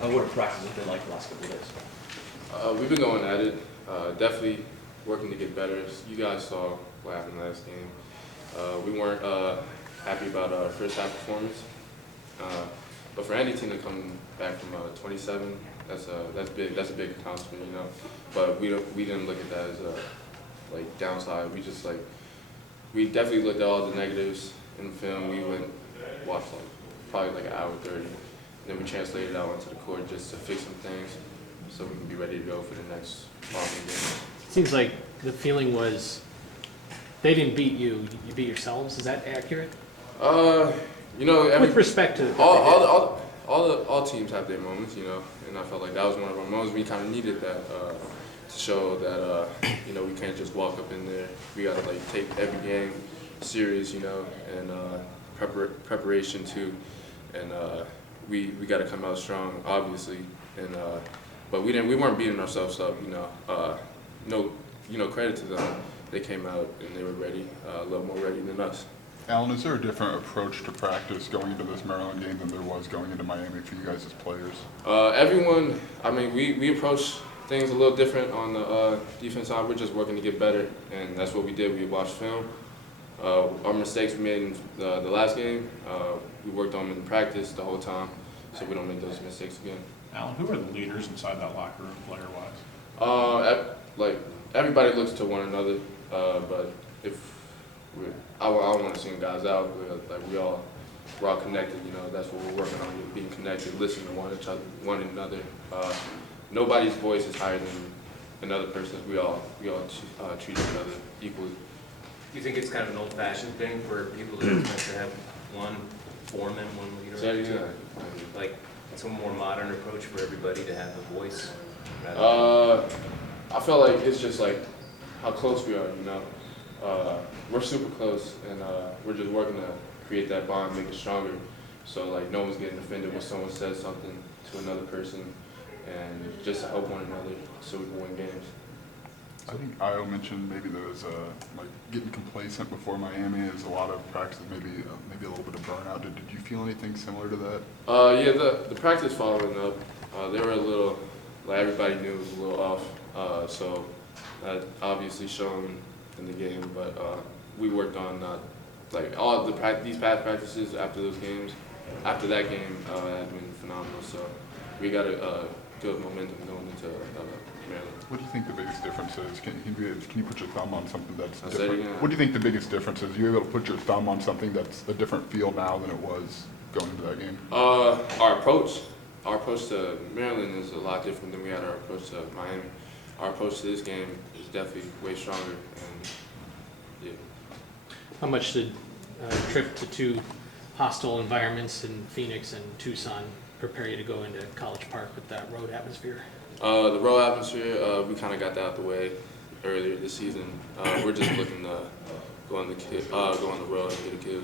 What have practices been like the last couple of days? We've been going at it, definitely working to get better. You guys saw what happened last game. We weren't happy about our first half performance, but for any team to come back from 27, that's big. That's a big accomplishment, you know. But we didn't look at that as a downside. We definitely looked at all the negatives in the film. We watched probably an hour 30. And then we translated it out onto the court just to fix some things so we can be ready to go for the next following game. Seems like the feeling was they didn't beat you, you beat yourselves. Is that accurate? You know, with respect to all teams have their moments, you know, and I felt like that was one of our moments. We kind of needed that to show that you know, we can't just walk up in there. We gotta take every game serious, you know, and preparation too, and we got to come out strong, obviously, and but we weren't beating ourselves up, you know. No, credit to them. They came out and they were ready, a little more ready than us. Alan, is there a different approach to practice going into this Maryland game than there was going into Miami for you guys as players? Everyone, I mean, we approach things a little different on the defense side. We're just working to get better, and that's what we did. We watched film. Our mistakes we made in the last game, we worked on them in practice the whole time, so we don't make those mistakes again. Alan, who are the leaders inside that locker room, player-wise? Everybody looks to one another, but I don't want to sing guys out. We're all connected. You know, that's what we're working on: being connected, listening to one another. Nobody's voice is higher than another person's. We all treat each other equally. Do you think it's kind of an old-fashioned thing for people to expect to have one foreman, one leader? Yeah. Like, it's a more modern approach for everybody to have a voice? I feel like it's just how close we are, you know. We're super close, and we're just working to create that bond, make it stronger. So no one's getting offended when someone says something to another person, and just to help one another so we can win games. I think Io mentioned maybe there was getting complacent before Miami. Is a lot of practice, maybe a little bit of burnout. Did you feel anything similar to that? Yeah, the practice following up, they were a little, everybody knew it was a little off. So that obviously shown in the game, but we worked on all these past practices after those games. After that game, had been phenomenal. So we got a good momentum going into Maryland. What do you think the biggest difference is? Can you put your thumb on something that's I'll different? say it again. What do you think the biggest difference is? You able to put your thumb on something that's a different feel now than it was going into that game? Our approach to Maryland is a lot different than we had our approach to Miami. Our approach to this game is definitely way stronger, and yeah. how much did a trip to two hostile environments in Phoenix and Tucson prepare you to go into College Park with that road atmosphere? The road atmosphere, we kind of got that out the way earlier this season. We're just looking to go on the road and get a kill.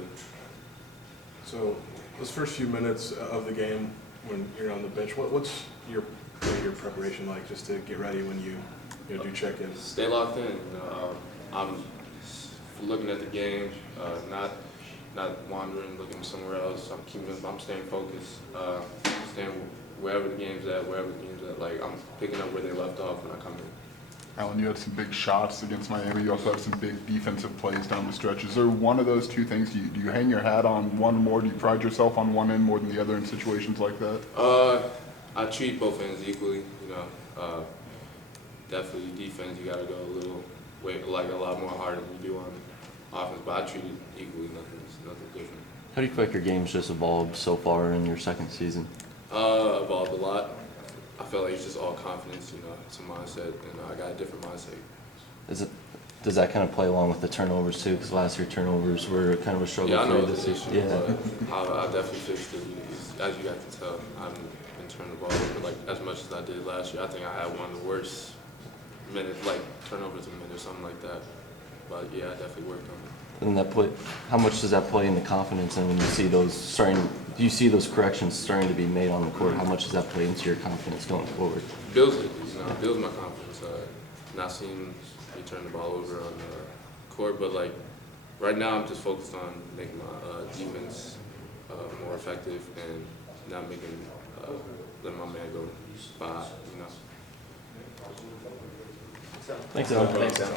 So those first few minutes of the game when you're on the bench, what's your preparation like just to get ready when you do check in? Stay locked in. I'm looking at the game, not wandering, looking somewhere else. I'm staying focused, staying wherever the game's at. I'm picking up where they left off when I come in. Alan, you had some big shots against Miami. You also had some big defensive plays down the stretch. Is there one of those two things? Do you hang your hat on one more? Do you pride yourself on one end more than the other in situations like that? I treat both ends equally. You know, definitely defense. You got to go a lot more harder than you do on offense. But I treat it equally. Nothing different. How do you feel like your game's just evolved so far in your second season? Evolved a lot. I feel like it's just all confidence, you know, it's a mindset, and I got a different mindset. Does that kind of play along with the turnovers too? Because last year turnovers were kind of a struggle I know for you this issue, season. but I definitely fixed it. As you guys can tell, I haven't been turning the ball over as much as I did last year. I think I had one of the worst turnovers a minute or something like that. But yeah, I definitely worked on it. And how much does that play in the confidence? And when you see do you see those corrections starting to be made on the court? How much does that play into your confidence going forward? Builds it, builds my confidence. Not seeing me turn the ball over on the court, but right now I'm just focused on making my defense more effective and not letting my man spot, you know. Thanks, Alan. Thanks, Alan.